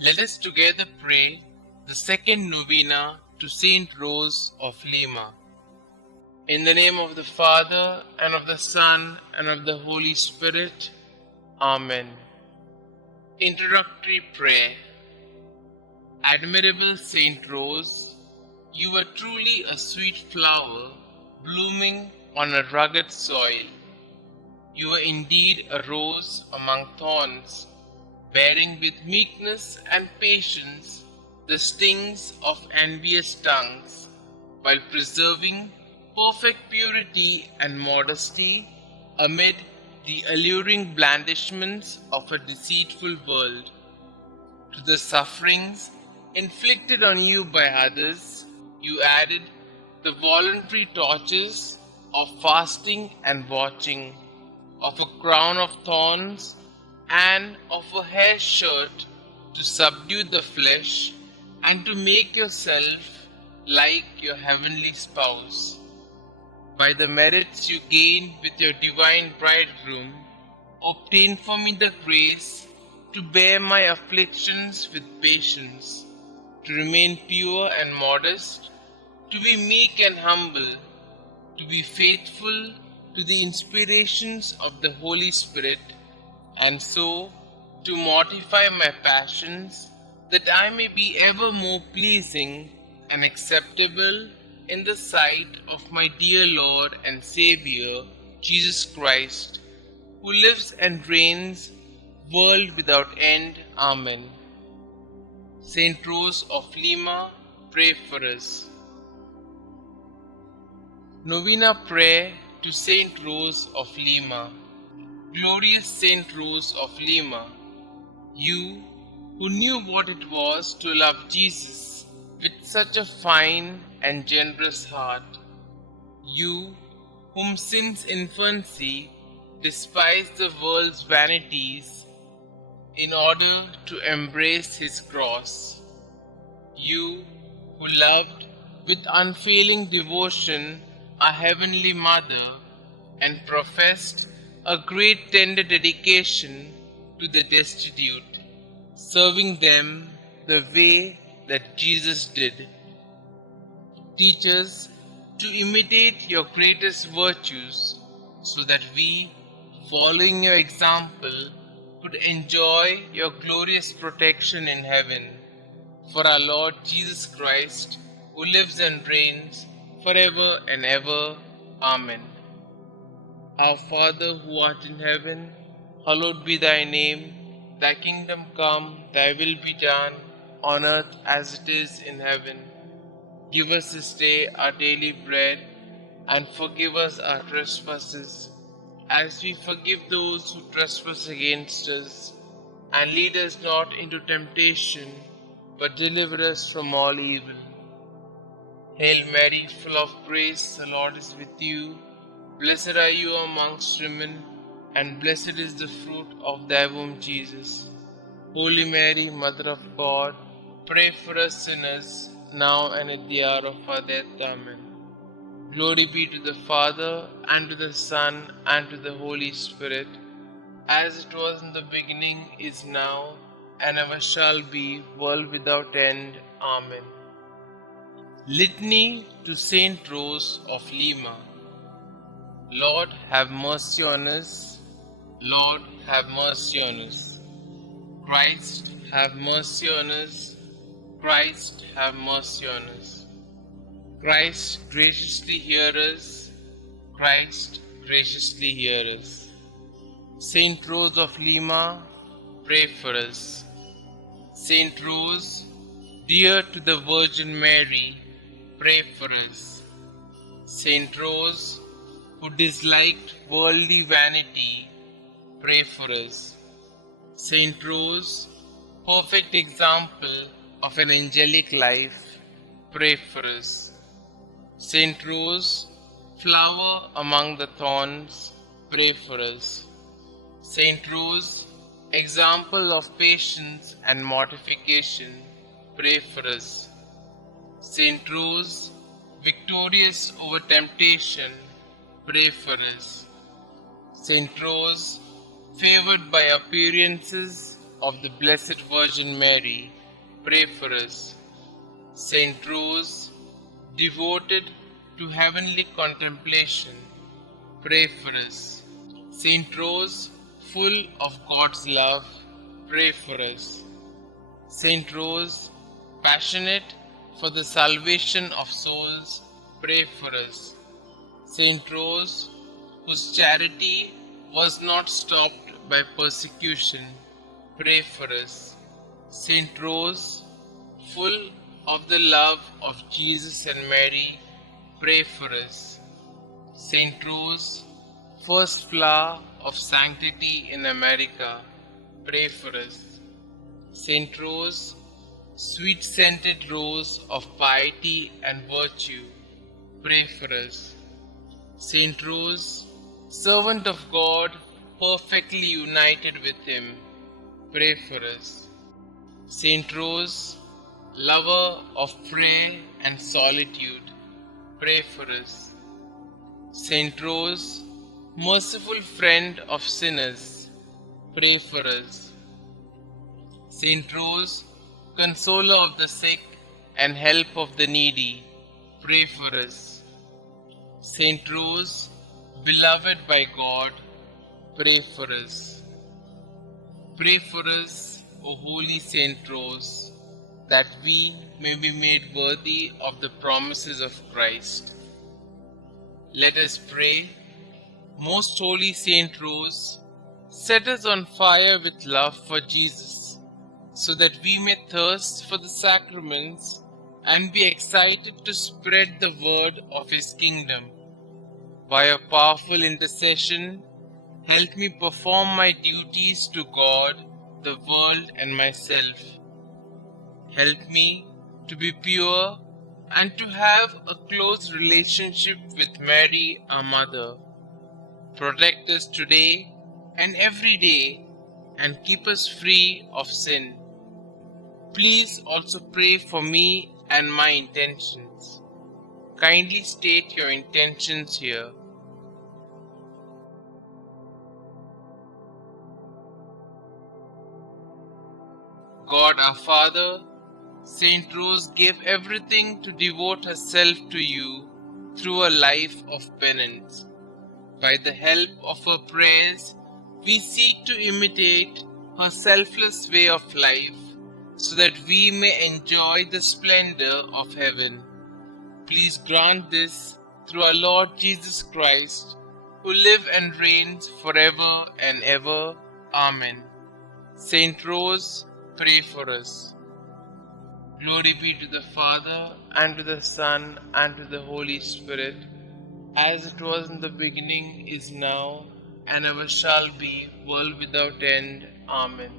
Let us together pray the second novena to St Rose of Lima. In the name of the Father, and of the Son, and of the Holy Spirit. Amen. Introductory Prayer. Admirable St Rose, you were truly a sweet flower blooming on a rugged soil. You were indeed a rose among thorns, bearing with meekness and patience the stings of envious tongues, while preserving perfect purity and modesty amid the alluring blandishments of a deceitful world. To the sufferings inflicted on you by others, you added the voluntary tortures of fasting and watching, of a crown of thorns and of a hair shirt to subdue the flesh and to make yourself like your heavenly spouse. By the merits you gained with your divine bridegroom, obtain for me the grace to bear my afflictions with patience, to remain pure and modest, to be meek and humble, to be faithful to the inspirations of the Holy Spirit, and so to mortify my passions, that I may be ever more pleasing and acceptable in the sight of my dear Lord and Xavier, Jesus Christ, who lives and reigns, world without end. Amen. St Rose of Lima, pray for us. Novena Prayer to St Rose of Lima. Glorious St Rose of Lima, you who knew what it was to love Jesus with such a fine and generous heart, you whom since infancy despised the world's vanities in order to embrace his cross, you who loved with unfailing devotion our Heavenly Mother and professed a great tender dedication to the destitute, serving them the way that Jesus did. Teach us to imitate your greatest virtues, so that we, following your example, could enjoy your glorious protection in heaven. For our Lord Jesus Christ, who lives and reigns forever and ever. Amen. Our Father who art in heaven, hallowed be thy name. Thy kingdom come, thy will be done, on earth as it is in heaven. Give us this day our daily bread, and forgive us our trespasses, as we forgive those who trespass against us. And lead us not into temptation, but deliver us from all evil. Hail Mary, full of grace, the Lord is with you. Blessed are you amongst women, and blessed is the fruit of thy womb, Jesus. Holy Mary, Mother of God, pray for us sinners, now and at the hour of our death. Amen. Glory be to the Father, and to the Son, and to the Holy Spirit, as it was in the beginning, is now, and ever shall be, world without end. Amen. Litany to St Rose of Lima. Lord, have mercy on us. Lord, have mercy on us. Christ, have mercy on us. Christ, have mercy on us. Christ, graciously hear us. Christ, graciously hear us. St Rose of Lima, pray for us. St Rose, dear to the Virgin Mary, pray for us. St Rose, who disliked worldly vanity, pray for us. St Rose, perfect example of an angelic life, pray for us. St Rose, flower among the thorns, pray for us. St Rose, example of patience and mortification, pray for us. St Rose, victorious over temptation, pray for us. St Rose, favored by appearances, of the Blessed Virgin Mary, pray for us. St Rose, devoted to heavenly contemplation, pray for us. St Rose, full of God's love, pray for us. St Rose, passionate for the salvation of souls, pray for us. St Rose, whose charity was not stopped by persecution, pray for us. St Rose, full of the love of Jesus and Mary, pray for us. St Rose, first flower of sanctity in America, pray for us. St Rose, sweet-scented rose of piety and virtue, pray for us. St Rose, servant of God, perfectly united with Him, pray for us. St Rose, lover of prayer and solitude, pray for us. St Rose, merciful friend of sinners, pray for us. St Rose, consoler of the sick and help of the needy, pray for us. St Rose, beloved by God, pray for us. Pray for us, O Holy St Rose, that we may be made worthy of the promises of Christ. Let us pray. Most Holy St Rose, set us on fire with love for Jesus, so that we may thirst for the sacraments and be excited to spread the word of His kingdom. By your powerful intercession, help me perform my duties to God, the world, and myself. Help me to be pure and to have a close relationship with Mary, our Mother. Protect us today and every day and keep us free of sin. Please also pray for me and my intentions. Kindly state your intentions here. God our Father, St. Rose gave everything to devote herself to you through a life of penance. By the help of her prayers, we seek to imitate her selfless way of life, so that we may enjoy the splendor of heaven. Please grant this through our Lord Jesus Christ, who lives and reigns forever and ever. Amen. Saint Rose, pray for us. Glory be to the Father, and to the Son, and to the Holy Spirit, as it was in the beginning, is now, and ever shall be, world without end. Amen.